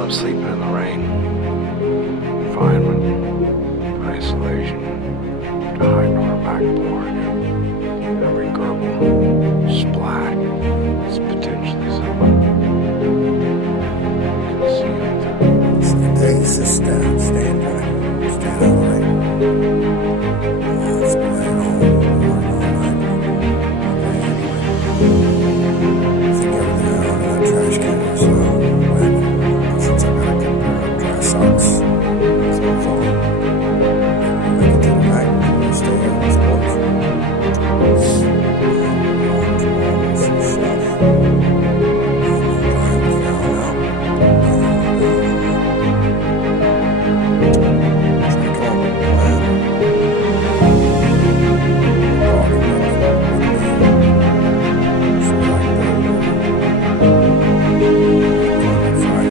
love sleeping in the rain. Confinement, isolation, to hide on our back porch. Every gurgle, splat is potentially someone. You can see it. Hey, sister, stay